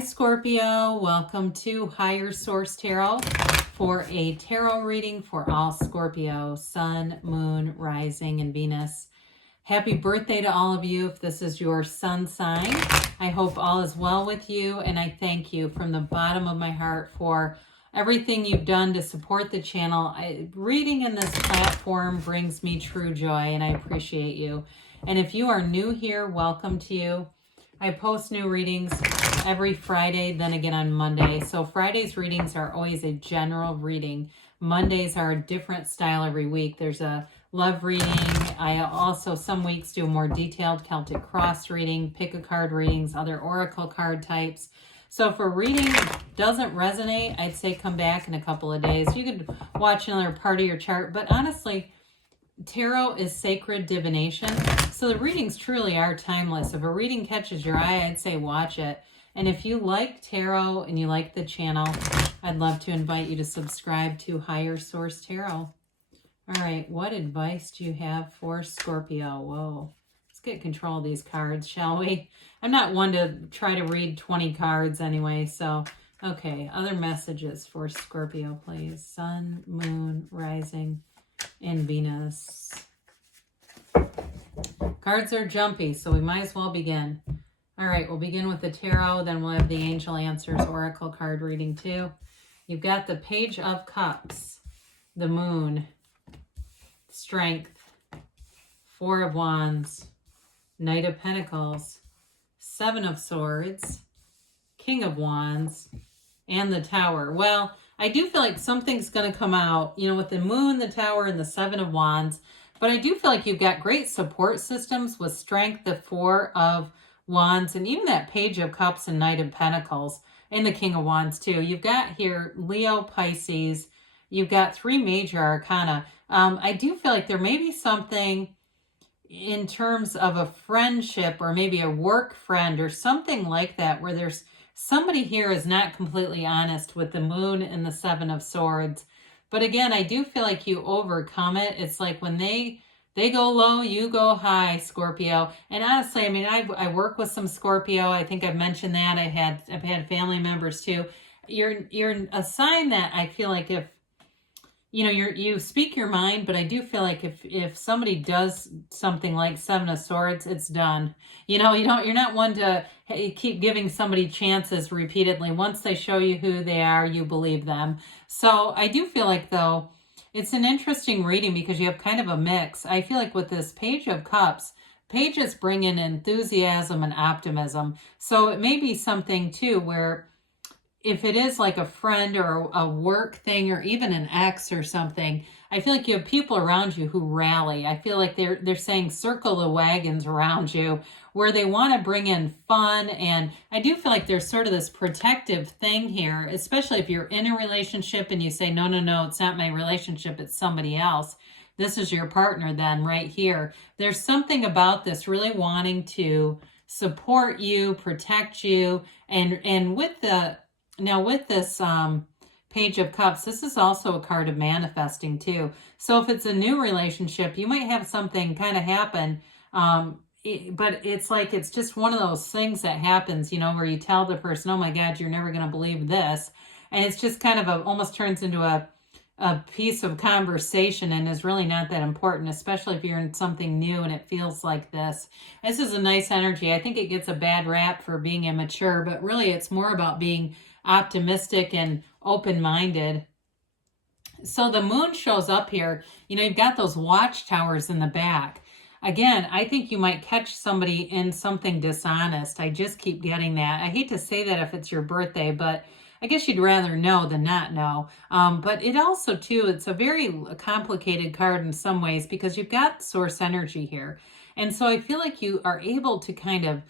Hi Scorpio, welcome to Higher Source Tarot for a tarot reading for all Scorpio, Sun, Moon, Rising, and Venus. Happy birthday to all of you if this is your sun sign. I hope all is well with you, and I thank you from the bottom of my heart for everything you've done to support the channel. Reading in this platform brings me true joy, and I appreciate you. And if you are new here, welcome to you. I post new readings every Friday, then again on Monday. So Friday's readings are always a general reading. Mondays are a different style every week. There's a love reading. I also some weeks do a more detailed Celtic cross reading, pick a card readings, other oracle card types. So if a reading doesn't resonate, I'd say come back in a couple of days. You could watch another part of your chart, but honestly, tarot is sacred divination. So the readings truly are timeless. If a reading catches your eye, I'd say watch it. And if you like tarot and you like the channel, I'd love to invite you to subscribe to Higher Source Tarot. All right, what advice do you have for Scorpio? Whoa, let's get control of these cards, shall we? I'm not one to try to read 20 cards anyway, so okay. Other messages for Scorpio, please. Sun, Moon, Rising, and Venus. Cards are jumpy, so we might as well begin. All right, we'll begin with the tarot, then we'll have the Angel Answers Oracle card reading too. You've got the Page of Cups, the Moon, Strength, Four of Wands, Knight of Pentacles, Seven of Swords, King of Wands, and the Tower. Well, I do feel like something's going to come out, you know, with the Moon, the Tower, and the Seven of Wands. But I do feel like you've got great support systems with Strength, the Four of Wands, and even that Page of Cups and Knight of Pentacles, and the King of Wands too. You've got here Leo, Pisces. You've got three major arcana. I do feel like there may be something in terms of a friendship or maybe a work friend or something like that where there's somebody here is not completely honest with the Moon and the Seven of Swords. But again, I do feel like you overcome it. It's like when they go low, you go high, Scorpio. And honestly, I mean, I work with some Scorpio. I think I've mentioned that. I've had family members too. You're a sign that I feel like if you know you speak your mind, but I do feel like if somebody does something like Seven of Swords, it's done. You know, you're not one to keep giving somebody chances repeatedly. Once they show you who they are, you believe them. So I do feel like though it's an interesting reading because you have kind of a mix. I feel like with this Page of Cups, pages bring in enthusiasm and optimism. So it may be something too where if it is like a friend or a work thing or even an ex or something, I feel like you have people around you who rally. I feel like they're saying circle the wagons around you where they want to bring in fun. And I do feel like there's sort of this protective thing here, especially if you're in a relationship and you say, no, it's not my relationship, it's somebody else. This is your partner then right here. There's something about this really wanting to support you, protect you. And with this Page of Cups, this is also a card of manifesting too. So if it's a new relationship, you might have something kind of happen, but it's like it's just one of those things that happens, you know, where you tell the person, oh my God, you're never going to believe this. And it's just kind of almost turns into a piece of conversation and is really not that important, especially if you're in something new and it feels like this. This is a nice energy. I think it gets a bad rap for being immature, but really it's more about being optimistic and open-minded. So the Moon shows up here. You know, you've got those watchtowers in the back. Again, I think you might catch somebody in something dishonest. I just keep getting that. I hate to say that if it's your birthday, but I guess you'd rather know than not know. But it also, too, it's a very complicated card in some ways because you've got source energy here. And so I feel like you are able to kind of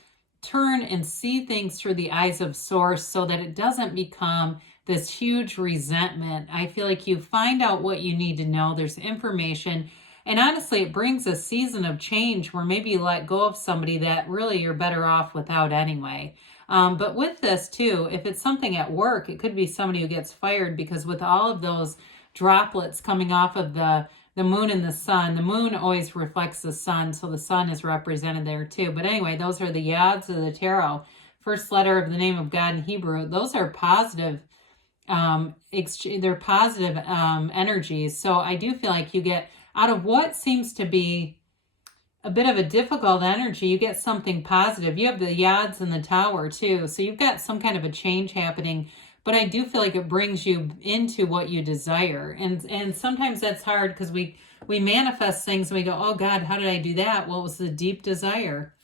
turn and see things through the eyes of source so that it doesn't become this huge resentment. I feel like you find out what you need to know. There's information. And honestly, it brings a season of change where maybe you let go of somebody that really you're better off without anyway. But with this too, if it's something at work, it could be somebody who gets fired because with all of those droplets coming off of the Moon and the Sun, the Moon always reflects the Sun, so the Sun is represented there too. But anyway, those are the odds of the tarot. first letter of the name of God in Hebrew, those are positive. They're positive energies. So I do feel like you get out of what seems to be a bit of a difficult energy, you get something positive. You have the Yads and the Tower too. So you've got some kind of a change happening, but I do feel like it brings you into what you desire. And sometimes that's hard because we manifest things and we go, oh God, how did I do that? What was the deep desire?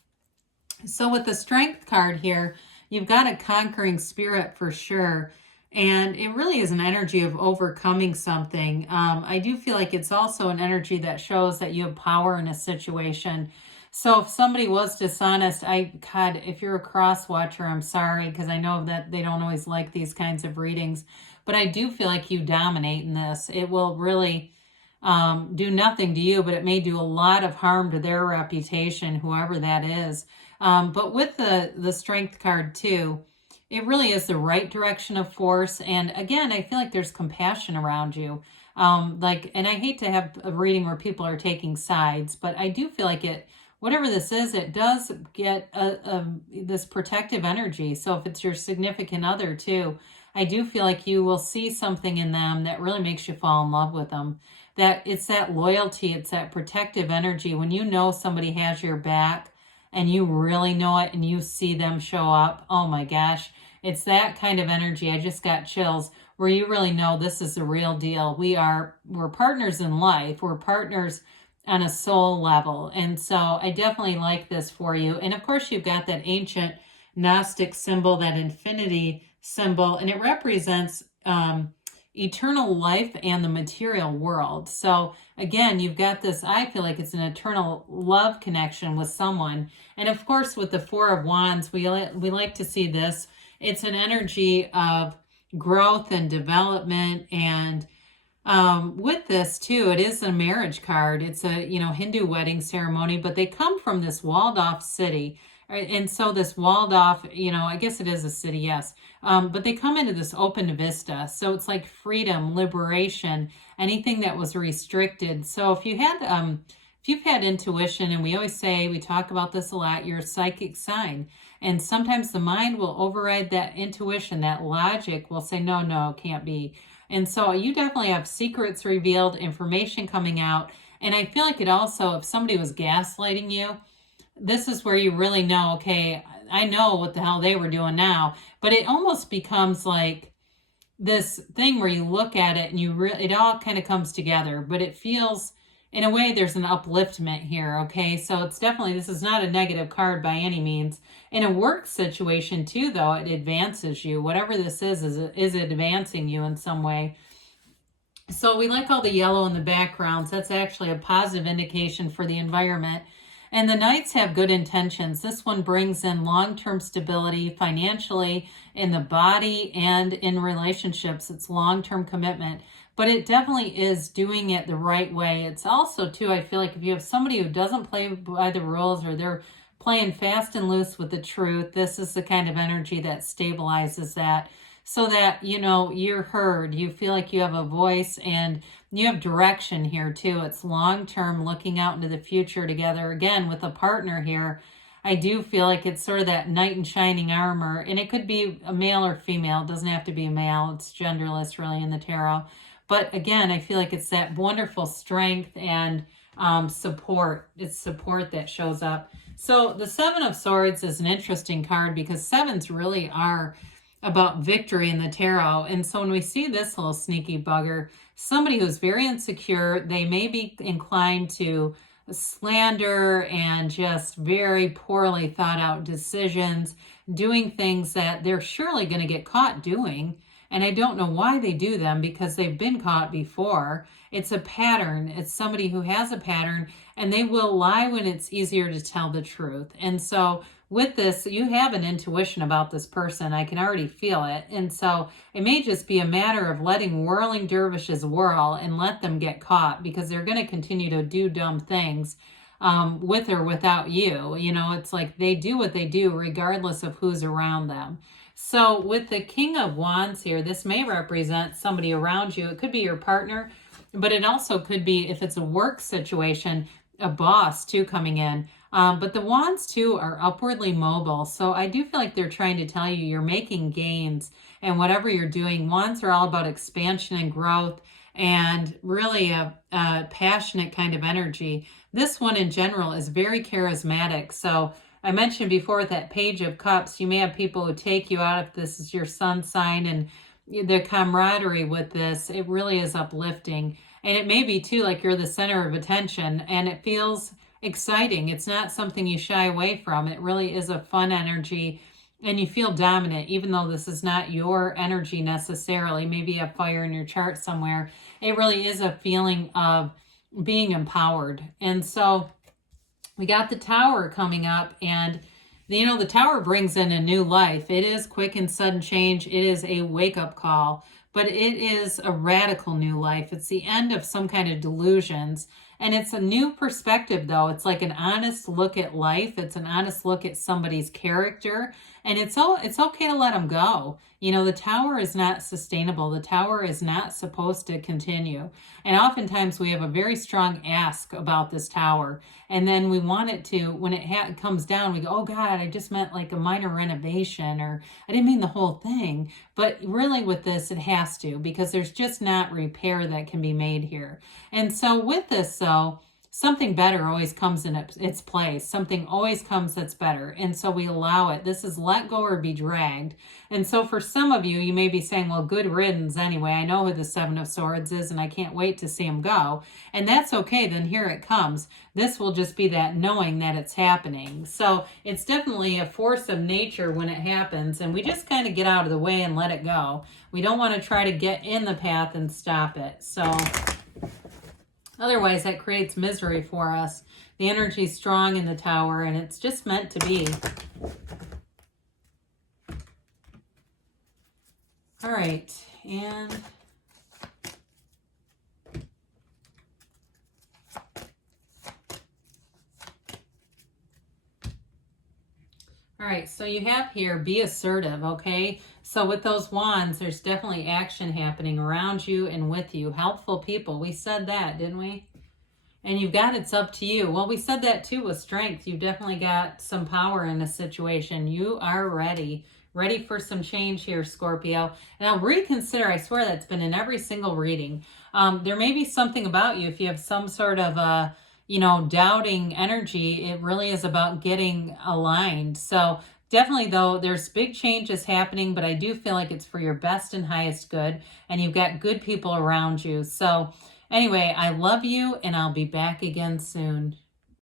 So with the Strength card here, you've got a conquering spirit for sure. And it really is an energy of overcoming something. I do feel like it's also an energy that shows that you have power in a situation. So if somebody was dishonest, God, if you're a cross watcher, I'm sorry, because I know that they don't always like these kinds of readings. But I do feel like you dominate in this. It will really do nothing to you, but it may do a lot of harm to their reputation, whoever that is. But with the Strength card too, it really is the right direction of force. And again, I feel like there's compassion around you. And I hate to have a reading where people are taking sides, but I do feel like whatever this is, it does get this protective energy. So if it's your significant other too, I do feel like you will see something in them that really makes you fall in love with them. That it's that loyalty, it's that protective energy. When you know somebody has your back, and you really know it and you see them show up, oh my gosh, it's that kind of energy. I just got chills where you really know this is the real deal. We're partners in life. We're partners on a soul level. And so I definitely like this for you. And of course, you've got that ancient Gnostic symbol, that infinity symbol, and it represents eternal life and the material world. So again, you've got this, I feel like it's an eternal love connection with someone. And of course, with the Four of Wands, we like to see this. It's an energy of growth and development. And with this too, it is a marriage card. It's a, Hindu wedding ceremony, but they come from this walled off city. And so this walled off, I guess it is a city, yes. But they come into this open vista. So it's like freedom, liberation, anything that was restricted. So if you've had intuition, and we talk about this a lot, you're a psychic sign. And sometimes the mind will override that intuition, that logic will say, no, can't be. And so you definitely have secrets revealed, information coming out. And I feel like it also, if somebody was gaslighting you, this is where you really know, okay, I know what the hell they were doing now. But it almost becomes like this thing where you look at it and it all kind of comes together. But it feels, in a way, there's an upliftment here, okay? So it's definitely, this is not a negative card by any means. In a work situation too, though, it advances you. Whatever this is advancing you in some way. So we like all the yellow in the backgrounds. That's actually a positive indication for the environment. And the Knights have good intentions. This one brings in long-term stability financially, in the body, and in relationships. It's long-term commitment. But it definitely is doing it the right way. It's also, too, I feel like if you have somebody who doesn't play by the rules, or they're playing fast and loose with the truth, this is the kind of energy that stabilizes that, so that, you're heard. You feel like you have a voice, and you have direction here too. It's long-term, looking out into the future together. Again, with a partner here, I do feel like it's sort of that knight in shining armor. And it could be a male or female. It doesn't have to be a male. It's genderless really in the tarot. But again, I feel like it's that wonderful strength and support. It's support that shows up. So the Seven of Swords is an interesting card, because sevens really are about victory in the tarot. And so when we see this little sneaky bugger, somebody who's very insecure, they may be inclined to slander and just very poorly thought out decisions, doing things that they're surely going to get caught doing. And I don't know why they do them, because they've been caught before. It's a pattern. It's somebody who has a pattern, and they will lie when it's easier to tell the truth. And so with this, you have an intuition about this person. I can already feel it. And so it may just be a matter of letting whirling dervishes whirl and let them get caught, because they're going to continue to do dumb things with or without you. It's like they do what they do regardless of who's around them. So with the King of Wands here, this may represent somebody around you. It could be your partner, but it also could be, if it's a work situation, a boss too coming in. But the wands too are upwardly mobile. So I do feel like they're trying to tell you you're making gains and whatever you're doing. Wands are all about expansion and growth and really a passionate kind of energy. This one in general is very charismatic. So I mentioned before with that Page of Cups, you may have people who take you out if this is your sun sign, and the camaraderie with this, it really is uplifting. And it may be too like you're the center of attention and it feels exciting. It's not something you shy away from. It really is a fun energy and you feel dominant, even though this is not your energy necessarily. Maybe you have fire in your chart somewhere. It really is a feeling of being empowered. And so we got the Tower coming up, and you know, the Tower brings in a new life. It is quick and sudden change. It is a wake-up call, but it is a radical new life. It's the end of some kind of delusions, and it's a new perspective, though. It's like an honest look at life. It's an honest look at somebody's character, and it's okay to let them go. You know, the Tower is not sustainable. The Tower is not supposed to continue. And oftentimes we have a very strong ask about this Tower. And then we want it to, when it comes down, we go, oh God, I just meant like a minor renovation, or I didn't mean the whole thing. But really with this, it has to, because there's just not repair that can be made here. And so with this, though, something better always comes in its place. Something always comes that's better. And so we allow it. This is let go or be dragged. And so for some of you, you may be saying, well, good riddance anyway. I know who the Seven of Swords is and I can't wait to see him go. And that's okay. Then here it comes. This will just be that knowing that it's happening. So it's definitely a force of nature when it happens. And we just kind of get out of the way and let it go. We don't want to try to get in the path and stop it. So otherwise, that creates misery for us. The energy is strong in the Tower, and it's just meant to be. All right, and all right, so you have here, be assertive, okay? So with those wands, there's definitely action happening around you and with you. Helpful people, we said that, didn't we? And you've got it's up to you. Well, we said that too with strength. You've definitely got some power in a situation. You are ready for some change here, Scorpio. And I'll reconsider, I swear that's been in every single reading. There may be something about you, if you have some sort of doubting energy, it really is about getting aligned. So definitely, though, there's big changes happening, but I do feel like it's for your best and highest good, and you've got good people around you. So anyway, I love you, and I'll be back again soon.